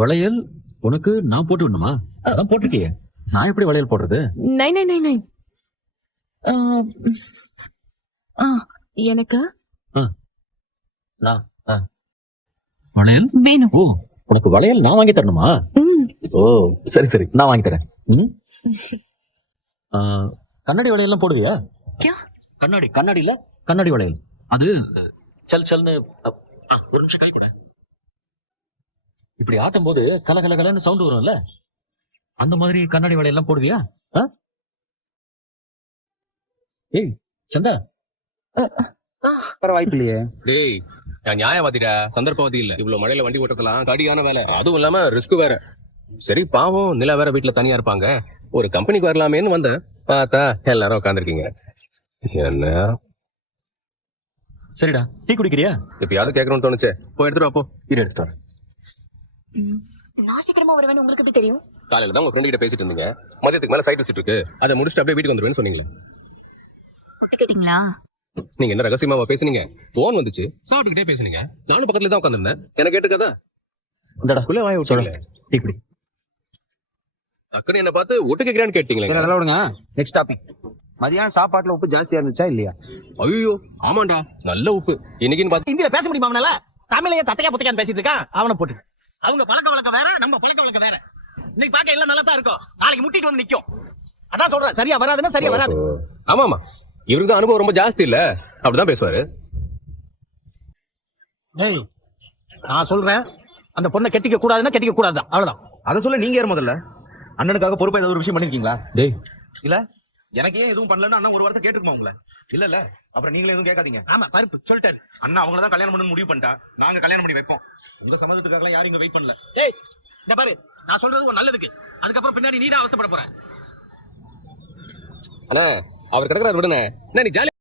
வளையல் உனக்கு நான் போட்டு விடணுமா? அதான் போட்டுட்டியே, நான் எப்படி வளையல் போடுறது? नहीं नहीं नहीं नहीं अ, எனக்கு நான் வளையல் வேணும். ஓ, உனக்கு வளையல் நான் வாங்கி தரணுமா? ஓ சரி சரி, நான் வாங்கி தரேன். கண்ணாடி வளையல்லாம் போடுவியா? क्या கண்ணாடி கண்ணாடி இல்ல, கண்ணாடி வளையல். அது சல் சல்னு ஒரு நிமிஷம் கை கூட. இப்படி ஆட்டும் போது கல கல கலன்னு சவுண்ட் வரும்ல, அந்த மாதிரி கண்ணாடி வளையல்லாம் போடுவியா? ஏய் சந்தா, வாய்ப்பு இல்லையே. டேய், நான் நியாயவாதிடா, சந்தர்ப்பவாதி இல்ல. இவ்வளவு மழையில வண்டி ஓட்டலாம் கடியான வேலை, அதுவும் இல்லாம ரிஸ்க் வேற. சரி பாவம், நிலா வேற வீட்டுல தனியா இருப்பாங்க, ஒரு கம்பெனிக்கு வரலாமேன்னு வந்தேன். பார்த்தா எல்லாரும் உட்காந்துருக்கீங்க. என்ன சரிடா, டீ குடிக்கிறியா? இப்ப யாரும் கேட்கணும்னு தோணுச்சே, போய் எடுத்துட்டு வா போ. இரு எடுத்துட்டு வரேன். நான் சீக்கிரமா வருவேன்னு உங்களுக்கு எப்படி தெரியும்? காலையில தான் உங்க ஃப்ரெண்ட் கிட்ட பேசிட்டு இருந்தீங்க, மதியத்துக்கு மேல சைட் விசிட் இருக்கு, அதை முடிச்சுட்டு அப்படியே வீட்டுக்கு வந்துருவேன்னு சொன்னீங்களே. முட்டை கேட்டீங்களா? நீங்க என்ன ரகசியமாவா பேசுனீங்க? போன் வந்துச்சு, சாப்பிட்டுக்கிட்டே பேசுனீங்க, நானும் பக்கத்துல தான் உட்காந்துருந்தேன். என்ன கேட்டுக்கதா இந்தடா குள்ள வாய விட்டீங்களே. டீ குடி. டக்குன்னு என்ன பார்த்து ஒட்டு கேட்கறான்னு கேட்டீங்களே. சரி, அதெல்லாம் விடுங்க. Next topic. மதியானம் சாப்பாட்டுல உப்பு ஜாஸ்தியா இருந்துச்சா இல்லையா? ஐயோ ஆமாண்டா, நல்ல உப்பு. இன்னைக்குன்னு பார்த்து இந்தியில பேச முடியுமா அவனால? தமிழையே தத்தையா புத்தையான்னு பேசிட்டு இருக்கான். அவனை போட்டு அவங்க பழக்க வழக்கம் வேற, நம்ம பழக்க வழக்கம் வேற. இன்னைக்கு பார்க்க எல்லாம் நல்லா தான் இருக்கும், நாளைக்கு முட்டிட்டு வந்து நிக்கும். அதான் சொல்றேன், சரியா வராதுன்னா சரியா வராது. ஆமா ஆமா, இவருக்கு தான் அனுபவம் ரொம்ப ஜாஸ்தி இல்ல, அப்படிதான் பேசுவாரு. டேய், நான் சொல்றேன், அந்த பொண்ணை கெட்டிக்க கூடாதுன்னா கெட்டிக்க கூடாதுதான், அவ்வளவுதான். அதை சொல்ல நீங்க யார் முதல்ல? அண்ணனுக்காக பொறுப்பா ஏதாவது ஒரு விஷயம் பண்ணிருக்கீங்களா? டேய் இல்ல எனக்கு ஏன் எதுவும் பண்ணலன்னு அண்ணா ஒரு வார்த்தை கேட்டுக்குமா உங்களை? இல்ல இல்ல, அப்புறம் நீங்களே எதுவும் கேட்காதீங்க. ஆமா, பருப்பு சொல்லிட்டாரு. அண்ணா அவங்கள தான் கல்யாணம் பண்ணணும்னு முடிவு பண்ணிட்டா, நாங்க கல்யாணம் பண்ணி வைப்போம். உங்க சம்மதத்துக்காக யாரும் இங்க வெயிட் பண்ணல. டேய், இந்த பாரு, நான் சொல்றது ஒரு நல்லதுக்கு, அதுக்கப்புறம் பின்னாடி நீ தான் அவசரப்பட போற. அண்ணா அவர் கிடக்குறாரு விடுனே, என்ன நீ ஜாலி